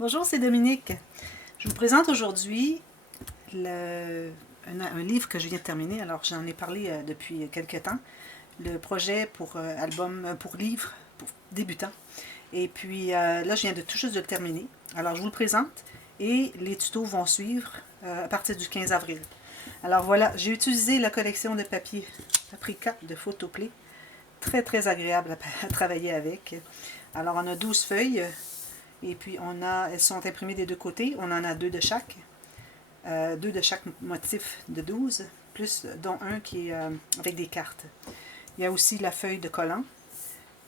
Bonjour, c'est Dominique. Je vous présente aujourd'hui un livre que je viens de terminer. Alors, j'en ai parlé depuis quelques temps. Le projet pour album, pour livre, pour débutant. Et puis là, je viens tout juste de le terminer. Alors, je vous le présente et les tutos vont suivre à partir du 15 avril. Alors voilà, j'ai utilisé la collection de papier Paprika de Photoplay. Très, très agréable à travailler avec. Alors, on a 12 feuilles. Et puis, elles sont imprimées des deux côtés. On en a deux de chaque. Deux de chaque motif de 12, plus dont un qui est avec des cartes. Il y a aussi la feuille de collant.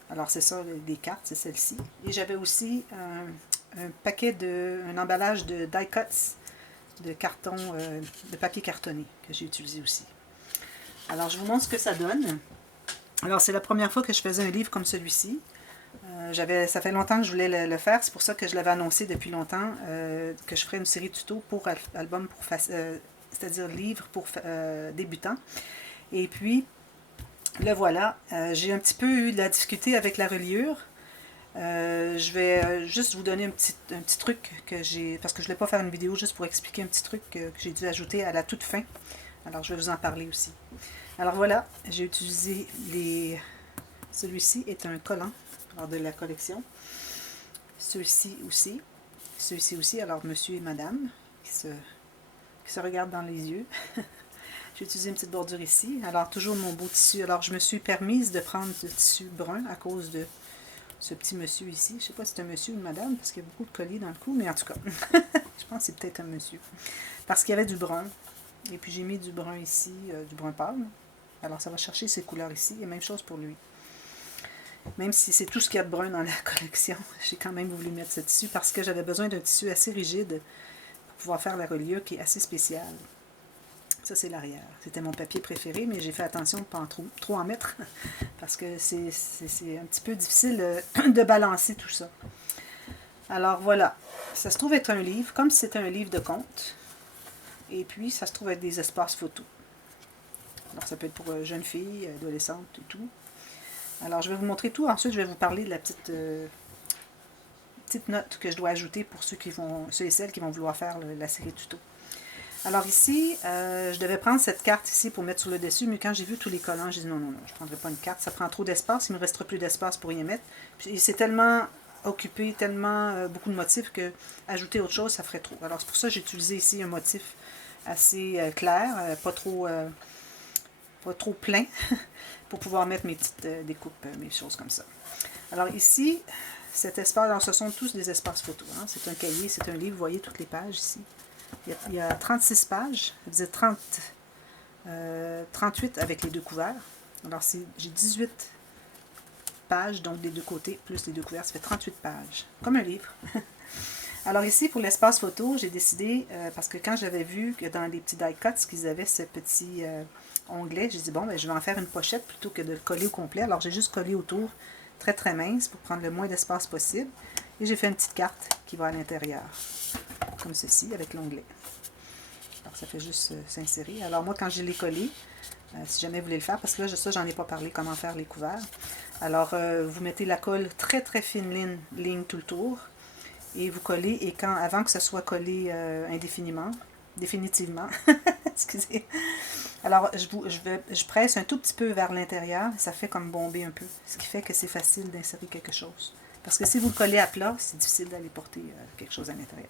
Alors, c'est ça, des cartes, c'est celle-ci. Et j'avais aussi un emballage de die cuts, de carton, de papier cartonné que j'ai utilisé aussi. Alors, je vous montre ce que ça donne. Alors, c'est la première fois que je faisais un livre comme celui-ci. Ça fait longtemps que je voulais le faire, c'est pour ça que je l'avais annoncé depuis longtemps, que je ferais une série de tutos pour album, c'est-à-dire livre pour débutants. Et puis, le voilà. J'ai un petit peu eu de la difficulté avec la reliure. Je vais juste vous donner un petit truc que j'ai, parce que je ne voulais pas faire une vidéo juste pour expliquer un petit truc que j'ai dû ajouter à la toute fin. Alors, je vais vous en parler aussi. Alors voilà, j'ai utilisé celui-ci est un collant. Alors de la collection. Ceux-ci aussi, alors monsieur et madame qui se regardent dans les yeux. J'ai utilisé une petite bordure ici. Alors toujours mon beau tissu. Alors je me suis permise de prendre ce tissu brun à cause de ce petit monsieur ici. Je ne sais pas si c'est un monsieur ou une madame parce qu'il y a beaucoup de colliers dans le cou, mais en tout cas, je pense que c'est peut-être un monsieur. Parce qu'il y avait du brun. Et puis j'ai mis du brun ici, du brun pâle. Alors ça va chercher ces couleurs ici. Et même chose pour lui. Même si c'est tout ce qu'il y a de brun dans la collection, j'ai quand même voulu mettre ce tissu parce que j'avais besoin d'un tissu assez rigide pour pouvoir faire la reliure qui est assez spéciale. Ça, c'est l'arrière. C'était mon papier préféré, mais j'ai fait attention de ne pas trop en mettre parce que c'est un petit peu difficile de balancer tout ça. Alors voilà, ça se trouve être un livre, comme si c'était un livre de contes. Et puis, ça se trouve être des espaces photos. Alors, ça peut être pour jeunes filles, adolescentes et tout. Alors, je vais vous montrer tout. Ensuite, je vais vous parler de la petite note que je dois ajouter pour ceux et celles qui vont vouloir faire la série tuto. Alors ici, je devais prendre cette carte ici pour mettre sur le dessus, mais quand j'ai vu tous les collants, j'ai dit non, je ne prendrai pas une carte. Ça prend trop d'espace, il ne me restera plus d'espace pour y mettre. Puis c'est tellement occupé, tellement beaucoup de motifs que ajouter autre chose, ça ferait trop. Alors c'est pour ça que j'ai utilisé ici un motif assez clair, pas trop plein, pour pouvoir mettre mes petites découpes, mes choses comme ça. Alors ici, cet espace, alors ce sont tous des espaces photos. Hein. C'est un cahier, c'est un livre, vous voyez toutes les pages ici. Il y a 36 pages, ça veut dire 38 avec les deux couverts. Alors j'ai 18 pages, donc des deux côtés, plus les deux couverts, ça fait 38 pages, comme un livre. Alors ici, pour l'espace photo, j'ai décidé, parce que quand j'avais vu que dans les petits die cuts, qu'ils avaient ce petit onglet, j'ai dit, bon, ben, je vais en faire une pochette plutôt que de le coller au complet. Alors j'ai juste collé autour, très très mince, pour prendre le moins d'espace possible. Et j'ai fait une petite carte qui va à l'intérieur, comme ceci, avec l'onglet. Alors ça fait juste s'insérer. Alors moi, quand je l'ai collé, si jamais vous voulez le faire, parce que là, ça, j'en ai pas parlé, comment faire les couverts. Alors, vous mettez la colle très très fine ligne tout le tour. Et vous collez, et avant que ça soit collé définitivement, excusez, alors je presse un tout petit peu vers l'intérieur, ça fait comme bomber un peu, ce qui fait que c'est facile d'insérer quelque chose. Parce que si vous le collez à plat, c'est difficile d'aller porter quelque chose à l'intérieur.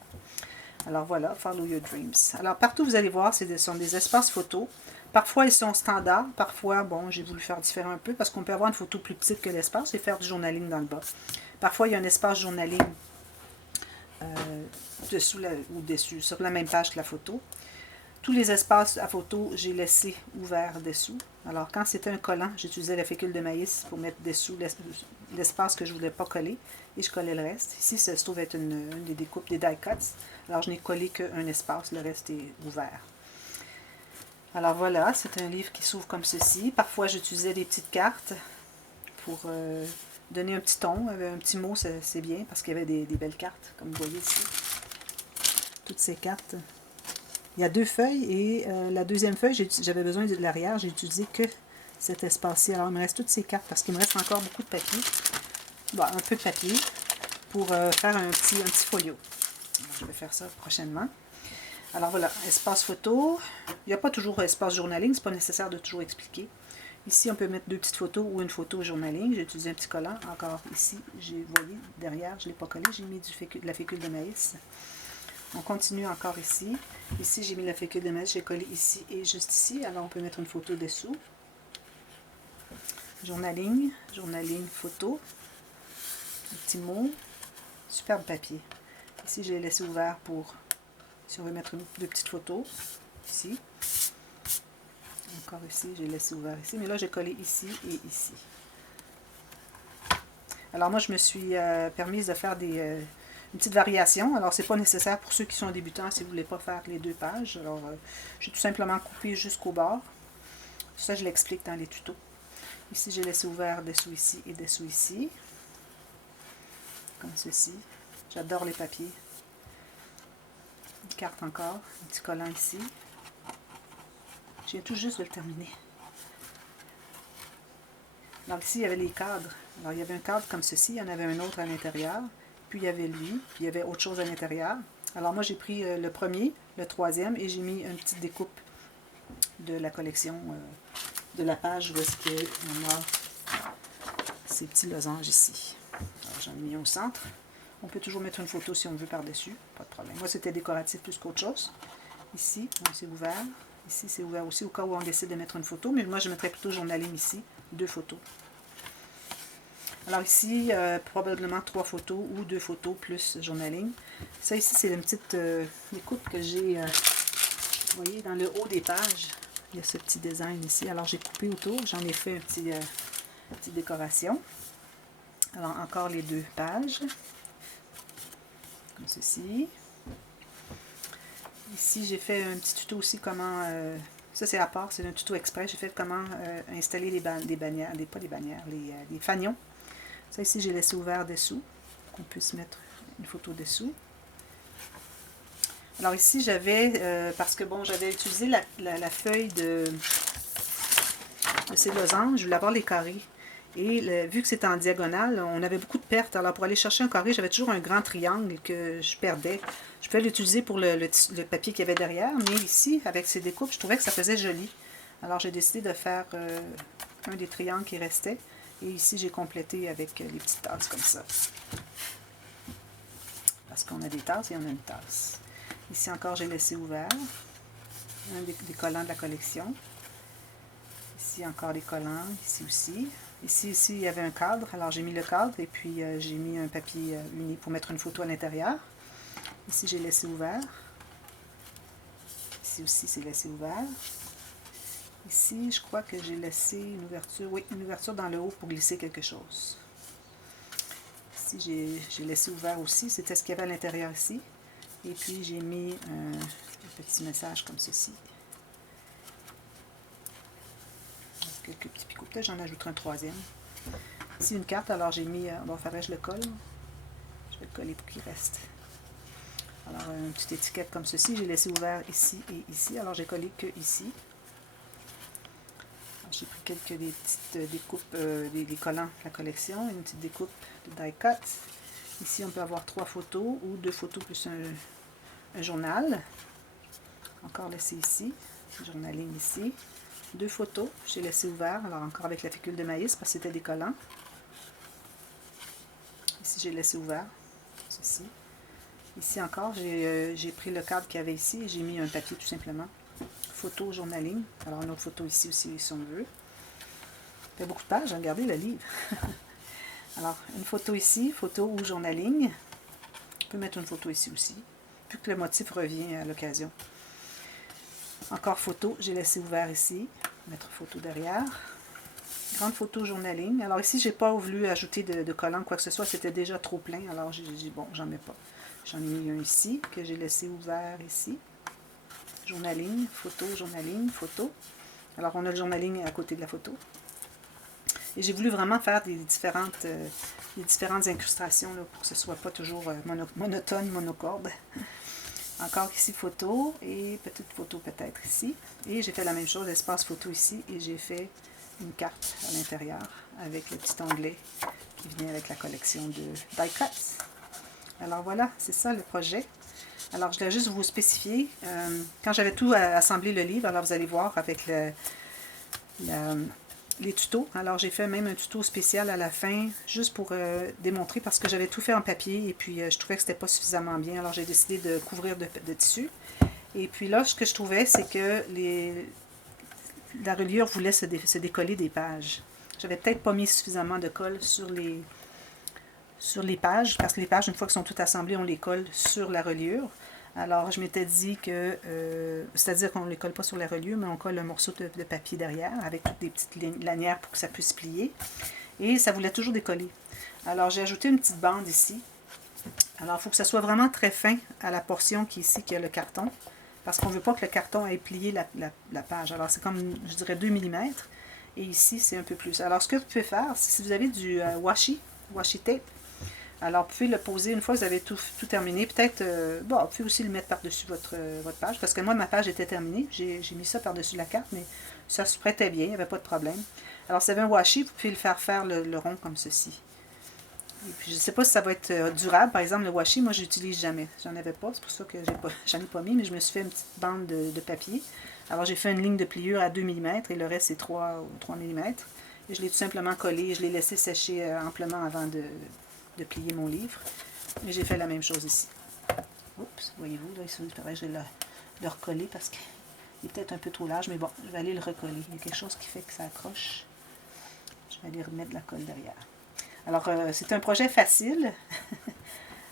Alors voilà, Follow Your Dreams. Alors partout vous allez voir, ce sont des espaces photos. Parfois ils sont standards, parfois, bon, j'ai voulu faire différent un peu, parce qu'on peut avoir une photo plus petite que l'espace et faire du journaling dans le bas. Parfois il y a un espace journaling dessous ou dessus, sur la même page que la photo. Tous les espaces à photo, j'ai laissé ouverts dessous. Alors, quand c'était un collant, j'utilisais la fécule de maïs pour mettre dessous l'espace que je ne voulais pas coller, et je collais le reste. Ici, ça se trouve être une des découpes, des die cuts. Alors, je n'ai collé qu'un espace, le reste est ouvert. Alors voilà, c'est un livre qui s'ouvre comme ceci. Parfois, j'utilisais des petites cartes pour donner un petit ton, un petit mot, c'est bien, parce qu'il y avait des belles cartes, comme vous voyez ici. Toutes ces cartes. Il y a deux feuilles, et la deuxième feuille, j'avais besoin de l'arrière, j'ai utilisé que cet espace-ci. Alors, il me reste toutes ces cartes, parce qu'il me reste encore beaucoup de papier. Bon, un peu de papier, pour faire un petit folio. Alors, je vais faire ça prochainement. Alors voilà, espace photo. Il n'y a pas toujours espace journaling, c'est pas nécessaire de toujours expliquer. Ici, on peut mettre 2 petites photos ou une photo journaling. J'ai utilisé un petit collant. Encore ici, vous voyez, derrière, je ne l'ai pas collé, j'ai mis de la fécule de maïs. On continue encore ici. Ici, j'ai mis la fécule de maïs, j'ai collé ici et juste ici. Alors, on peut mettre une photo dessous. Journaling, journaling, photo. Un petit mot. Superbe papier. Ici, je l'ai laissé ouvert pour, si on veut mettre 2 petites photos. Ici. Encore ici, j'ai laissé ouvert ici. Mais là, j'ai collé ici et ici. Alors, moi, je me suis permise de faire une petite variation. Alors, c'est pas nécessaire pour ceux qui sont débutants si vous ne voulez pas faire les 2 pages. Alors, j'ai tout simplement coupé jusqu'au bord. Ça, je l'explique dans les tutos. Ici, j'ai laissé ouvert dessous ici et dessous ici. Comme ceci. J'adore les papiers. Une carte encore. Un petit collant ici. Je viens tout juste de le terminer. Alors ici, il y avait les cadres. Alors, il y avait un cadre comme ceci. Il y en avait un autre à l'intérieur. Puis, il y avait lui. Puis, il y avait autre chose à l'intérieur. Alors, moi, j'ai pris le premier, le troisième, et j'ai mis une petite découpe de la collection de la page où est-ce qu'on a ces petits losanges ici. Alors, j'en ai mis un au centre. On peut toujours mettre une photo si on veut par-dessus. Pas de problème. Moi, c'était décoratif plus qu'autre chose. Ici, c'est ouvert. Ici, c'est ouvert aussi au cas où on décide de mettre une photo. Mais moi, je mettrais plutôt journaling ici. 2 photos. Alors ici, probablement 3 photos ou 2 photos plus journaling. Ça ici, c'est une petite découpe que j'ai, vous voyez, dans le haut des pages. Il y a ce petit design ici. Alors, j'ai coupé autour. J'en ai fait une petite décoration. Alors, encore les 2 pages. Comme ceci. Ici, j'ai fait un petit tuto aussi comment... ça, c'est à part, c'est un tuto exprès. J'ai fait comment installer les bannières, pas les bannières, les fanions. Ça, ici, j'ai laissé ouvert dessous, qu'on puisse mettre une photo dessous. Alors ici, j'avais, parce que bon, j'avais utilisé la feuille de ces losanges, je voulais avoir les carrés. Et vu que c'était en diagonale, on avait beaucoup de pertes. Alors pour aller chercher un carré, j'avais toujours un grand triangle que je perdais. Je pouvais l'utiliser pour le papier qu'il y avait derrière, mais ici, avec ces découpes, je trouvais que ça faisait joli. Alors j'ai décidé de faire un des triangles qui restait. Et ici, j'ai complété avec les petites tasses comme ça. Parce qu'on a des tasses et on a une tasse. Ici encore, j'ai laissé ouvert. Un des collants de la collection. Ici, encore des collants. Ici aussi. Ici, il y avait un cadre. Alors, j'ai mis le cadre et puis j'ai mis un papier uni pour mettre une photo à l'intérieur. Ici, j'ai laissé ouvert. Ici aussi, c'est laissé ouvert. Ici, je crois que j'ai laissé une ouverture. Oui, une ouverture dans le haut pour glisser quelque chose. Ici, j'ai laissé ouvert aussi. C'était ce qu'il y avait à l'intérieur ici. Et puis, j'ai mis un petit message comme ceci. Quelques petits picots. Peut-être j'en ajouterai un troisième. Ici, une carte. Alors, j'ai mis... bon, faudrait que je le colle. Je vais le coller pour qu'il reste. Alors, une petite étiquette comme ceci. J'ai laissé ouvert ici et ici. Alors, j'ai collé que ici. J'ai pris des petites découpes, des collants de la collection. Une petite découpe de die cut. Ici, on peut avoir 3 photos ou 2 photos plus un journal. Encore laissé ici. Journaling ici. 2 photos. J'ai laissé ouvert. Alors, encore avec la fécule de maïs parce que c'était des collants. Ici, j'ai laissé ouvert. Ceci. Ici encore, j'ai pris le cadre qu'il y avait ici et j'ai mis un papier tout simplement. Photo, journaling. Alors, une autre photo ici aussi, si on veut. Il y a beaucoup de pages, regardez le livre. Alors, une photo ici, photo ou journaling. On peut mettre une photo ici aussi, vu que le motif revient à l'occasion. Encore photo, j'ai laissé ouvert ici. Mettre photo derrière. Grande photo journaling. Alors ici, je n'ai pas voulu ajouter de collant, quoi que ce soit. C'était déjà trop plein. Alors j'ai dit, bon, j'en mets pas. J'en ai mis un ici, que j'ai laissé ouvert ici. Journaling, photo, journaling, photo. Alors on a le journaling à côté de la photo. Et j'ai voulu vraiment faire des différentes incrustations là, pour que ce ne soit pas toujours monotone, monocorde. Encore ici, photo et petite photo peut-être ici. Et j'ai fait la même chose, espace photo ici. Et j'ai fait une carte à l'intérieur avec le petit onglet qui venait avec la collection de die cuts. Alors voilà, c'est ça le projet. Alors je voulais juste vous spécifier, quand j'avais tout assemblé le livre, alors vous allez voir avec les tutos. Alors j'ai fait même un tuto spécial à la fin, juste pour démontrer, parce que j'avais tout fait en papier, et puis je trouvais que c'était pas suffisamment bien, alors j'ai décidé de couvrir de tissu. Et puis là, ce que je trouvais, c'est que la reliure voulait se décoller des pages. J'avais peut-être pas mis suffisamment de colle sur les pages, parce que les pages, une fois qu'elles sont toutes assemblées, on les colle sur la reliure. Alors, je m'étais dit que, c'est-à-dire qu'on ne les colle pas sur la reliure, mais on colle un morceau de papier derrière, avec toutes des petites lanières pour que ça puisse plier. Et ça voulait toujours décoller. Alors, j'ai ajouté une petite bande ici. Alors, il faut que ça soit vraiment très fin à la portion qui est ici, qui a le carton, parce qu'on ne veut pas que le carton ait plié la page. Alors, c'est comme, je dirais, 2 mm. Et ici, c'est un peu plus. Alors, ce que vous pouvez faire, si vous avez du washi tape, alors, vous pouvez le poser une fois que vous avez tout terminé. Peut-être, bon, vous pouvez aussi le mettre par-dessus votre page, parce que moi, ma page était terminée. J'ai mis ça par-dessus la carte, mais ça se prêtait bien, il n'y avait pas de problème. Alors, si vous avez un washi, vous pouvez le faire le rond comme ceci. Et puis, je ne sais pas si ça va être durable. Par exemple, le washi, moi, je l'utilise jamais. J'en avais pas, c'est pour ça que j'en ai pas mis, mais je me suis fait une petite bande de papier. Alors, j'ai fait une ligne de pliure à 2 mm, et le reste, c'est 3 mm. Et je l'ai tout simplement collé, et je l'ai laissé sécher amplement avant de plier mon livre. Et j'ai fait la même chose ici. Oups, voyez-vous, là, il faudrait que je le recoller parce qu'il est peut-être un peu trop large, mais bon, je vais aller le recoller. Il y a quelque chose qui fait que ça accroche. Je vais aller remettre la colle derrière. Alors, c'est un projet facile.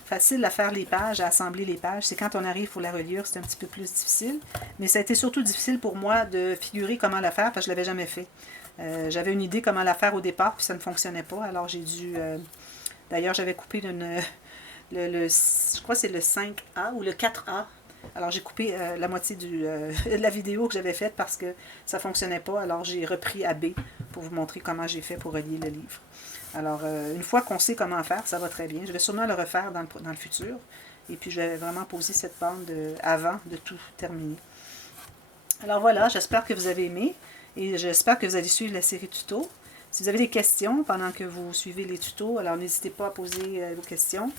Facile à faire les pages, à assembler les pages. C'est quand on arrive pour la reliure, c'est un petit peu plus difficile. Mais ça a été surtout difficile pour moi de figurer comment la faire parce que je ne l'avais jamais fait. J'avais une idée comment la faire au départ, puis ça ne fonctionnait pas. Alors, j'ai dû... D'ailleurs, j'avais coupé je crois que c'est le 5A ou le 4A. Alors, j'ai coupé la moitié de la vidéo que j'avais faite parce que ça ne fonctionnait pas. Alors, j'ai repris à B pour vous montrer comment j'ai fait pour relier le livre. Alors, une fois qu'on sait comment faire, ça va très bien. Je vais sûrement le refaire dans le futur. Et puis, je vais vraiment poser cette bande avant de tout terminer. Alors, voilà, j'espère que vous avez aimé. Et j'espère que vous allez suivre la série tuto. Si vous avez des questions pendant que vous suivez les tutos, alors n'hésitez pas à poser vos questions.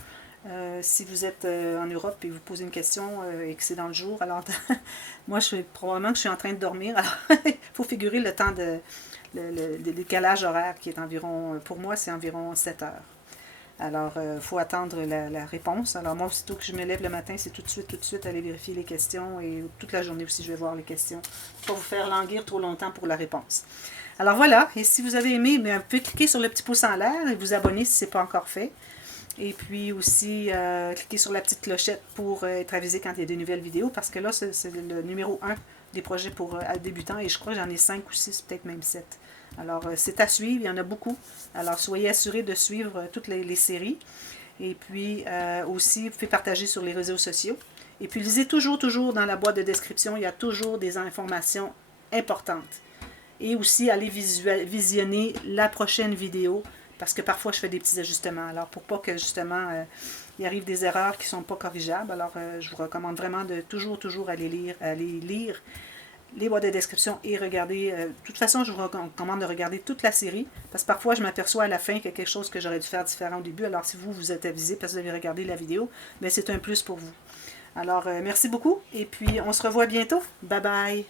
Si vous êtes en Europe et vous posez une question et que c'est dans le jour, alors moi, probablement que je suis en train de dormir. Alors, il faut figurer le temps le décalage horaire qui est environ, pour moi, c'est environ 7 heures. Alors, il faut attendre la réponse. Alors, moi, aussitôt que je me lève le matin, c'est tout de suite aller vérifier les questions et toute la journée aussi, je vais voir les questions. Pour vous faire languir trop longtemps pour la réponse. Alors voilà, et si vous avez aimé, vous pouvez cliquer sur le petit pouce en l'air et vous abonner si ce n'est pas encore fait. Et puis aussi, cliquez sur la petite clochette pour être avisé quand il y a des nouvelles vidéos, parce que là, c'est le numéro 1 des projets pour débutants, et je crois que j'en ai 5 ou 6, peut-être même 7. Alors, c'est à suivre, il y en a beaucoup. Alors, soyez assurés de suivre toutes les séries. Et puis, aussi, vous pouvez partager sur les réseaux sociaux. Et puis, lisez toujours dans la boîte de description, il y a toujours des informations importantes. Et aussi, allez visionner la prochaine vidéo, parce que parfois, je fais des petits ajustements. Alors, pour pas que, justement, il arrive des erreurs qui ne sont pas corrigeables, alors je vous recommande vraiment de toujours aller lire les boîtes de description et regarder. De toute façon, je vous recommande de regarder toute la série, parce que parfois, je m'aperçois à la fin qu'il y a quelque chose que j'aurais dû faire différent au début. Alors, si vous êtes avisé parce que vous avez regardé la vidéo, bien, c'est un plus pour vous. Alors, merci beaucoup, et puis on se revoit bientôt. Bye bye!